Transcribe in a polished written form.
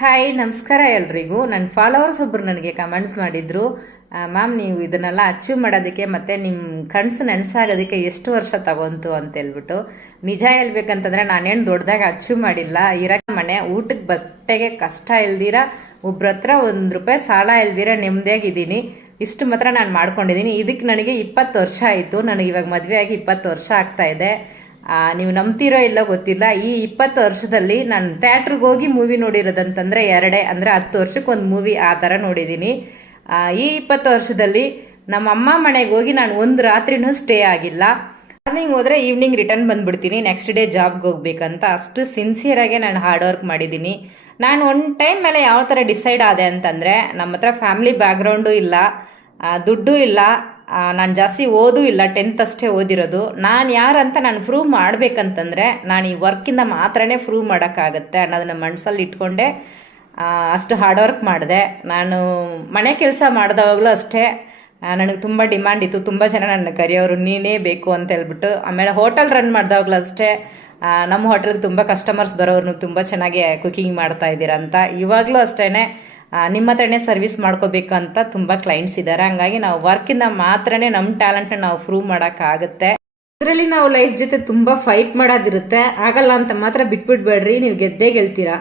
Hi ನಮಸ್ಕಾರ ಎಲ್ರಿಗೂ. ನನ್ನ ಫಾಲೋವರ್ಸ್ ಒಬ್ಬರು ನನಗೆ ಕಮೆಂಟ್ಸ್ ಮಾಡಿದರು, ಮ್ಯಾಮ್ ನೀವು ಇದನ್ನೆಲ್ಲ ಅಚೀವ್ ಮಾಡೋದಕ್ಕೆ ಮತ್ತು ನಿಮ್ಮ ಕನಸು ನನಸಾಗೋದಕ್ಕೆ ಎಷ್ಟು ವರ್ಷ ತಗೊಂತು ಅಂತೇಳ್ಬಿಟ್ಟು. ನಿಜ ಹೇಳ್ಬೇಕಂತಂದರೆ ನಾನೇನು ದೊಡ್ಡದಾಗಿ ಅಚೀವ್ ಮಾಡಿಲ್ಲ. ಇರೋಕ್ಕೆ ಮನೆ, ಊಟಕ್ಕೆ ಬಟ್ಟೆಗೆ ಕಷ್ಟ ಇಲ್ದಿರ, ಒಬ್ರ ಹತ್ರ ₹1 ಸಾಲ ಇಲ್ದಿರ ನೆಮ್ಮದಿಯಾಗಿದ್ದೀನಿ. ಇಷ್ಟು ಮಾತ್ರ ನಾನು ಮಾಡ್ಕೊಂಡಿದ್ದೀನಿ. ಇದಕ್ಕೆ ನನಗೆ 20 ವರ್ಷ ಆಯಿತು. ನನಗೆ ಇವಾಗ ಮದುವೆ ಆಗಿ 20 ವರ್ಷ ಆಗ್ತಾಯಿದೆ. ನೀವು ನಂಬ್ತಿರೋ ಇಲ್ಲ ಗೊತ್ತಿಲ್ಲ, ಈ 20 ವರ್ಷದಲ್ಲಿ ನಾನು ಥಿಯೇಟ್ರಿಗೆ ಹೋಗಿ ಮೂವಿ ನೋಡಿರೋದಂತಂದರೆ ಎರಡೇ, ಅಂದರೆ 10 ವರ್ಷಕ್ಕೆ ಮೂವಿ ಆ ಥರ ನೋಡಿದ್ದೀನಿ. ಈ 20 ವರ್ಷದಲ್ಲಿ ನಮ್ಮ ಅಮ್ಮ ಮನೆಗೆ ಹೋಗಿ ನಾನು ಒಂದು ರಾತ್ರಿನೂ ಸ್ಟೇ ಆಗಿಲ್ಲ. ಮಾರ್ನಿಂಗ್ ಹೋದರೆ ಈವ್ನಿಂಗ್ ರಿಟರ್ನ್ ಬಂದುಬಿಡ್ತೀನಿ, ನೆಕ್ಸ್ಟ್ ಡೇ ಜಾಬ್ಗೆ ಹೋಗ್ಬೇಕಂತ. ಅಷ್ಟು ಸಿನ್ಸಿಯರಾಗೆ ನಾನು ಹಾರ್ಡ್ ವರ್ಕ್ ಮಾಡಿದ್ದೀನಿ. ನಾನು ಒಂದು ಟೈಮ್ ಮೇಲೆ ಯಾವ ಥರ ಡಿಸೈಡ್ ಆದೆ ಅಂತಂದರೆ, ನಮ್ಮ ಹತ್ರ ಫ್ಯಾಮಿಲಿ ಬ್ಯಾಕ್ಗ್ರೌಂಡು ಇಲ್ಲ, ದುಡ್ಡು ಇಲ್ಲ, ನಾನು ಜಾಸ್ತಿ ಓದೂ ಇಲ್ಲ, 10th ಅಷ್ಟೇ ಓದಿರೋದು. ನಾನು ಯಾರಂತ ನಾನು ಪ್ರೂವ್ ಮಾಡಬೇಕಂತಂದರೆ ನಾನು ಈ ವರ್ಕಿಂದ ಮಾತ್ರನೇ ಪ್ರೂವ್ ಮಾಡೋಕ್ಕಾಗತ್ತೆ ಅನ್ನೋದನ್ನ ಮನಸ್ಸಲ್ಲಿ ಇಟ್ಕೊಂಡೆ ಅಷ್ಟು ಹಾರ್ಡ್ ವರ್ಕ್ ಮಾಡಿದೆ. ನಾನು ಮನೆ ಕೆಲಸ ಮಾಡಿದವಾಗಲೂ ಅಷ್ಟೇ ನನಗೆ ತುಂಬ ಡಿಮ್ಯಾಂಡ್ ಇತ್ತು. ತುಂಬ ಜನ ನನ್ನ ಕರೆಯೋರು, ನೀನೇ ಬೇಕು ಅಂತ ಹೇಳ್ಬಿಟ್ಟು. ಆಮೇಲೆ ಹೋಟೆಲ್ ರನ್ ಮಾಡಿದವಾಗಲೂ ಅಷ್ಟೇ ನಮ್ಮ ಹೋಟೆಲ್ಗೆ ತುಂಬ ಕಸ್ಟಮರ್ಸ್ ಬರೋರು, ತುಂಬ ಚೆನ್ನಾಗಿ ಕುಕಿಂಗ್ ಮಾಡ್ತಾ ಇದ್ದೀರಾ ಅಂತ. ಇವಾಗಲೂ ಅಷ್ಟೇ ನಿಮ್ಮ ಹತ್ರನೇ ಸರ್ವಿಸ್ ಮಾಡ್ಕೋಬೇಕು ಅಂತ ತುಂಬ ಕ್ಲೈಂಟ್ಸ್ ಇದ್ದಾರೆ. ಹಂಗಾಗಿ ನಾವು ವರ್ಕಿಂದ ಮಾತ್ರನೇ ನಮ್ಮ ಟ್ಯಾಲೆಂಟ್ನ ನಾವು ಪ್ರೂವ್ ಮಾಡೋಕ್ಕಾಗುತ್ತೆ. ಇದರಲ್ಲಿ ನಾವು ಲೈಫ್ ಜೊತೆ ತುಂಬ ಫೈಟ್ ಮಾಡೋದಿರುತ್ತೆ. ಆಗಲ್ಲ ಅಂತ ಮಾತ್ರ ಬಿಟ್ಬಿಡ್ಬೇಡ್ರಿ, ನೀವು ಗೆದ್ದೇ ಗೆಲ್ತೀರಾ.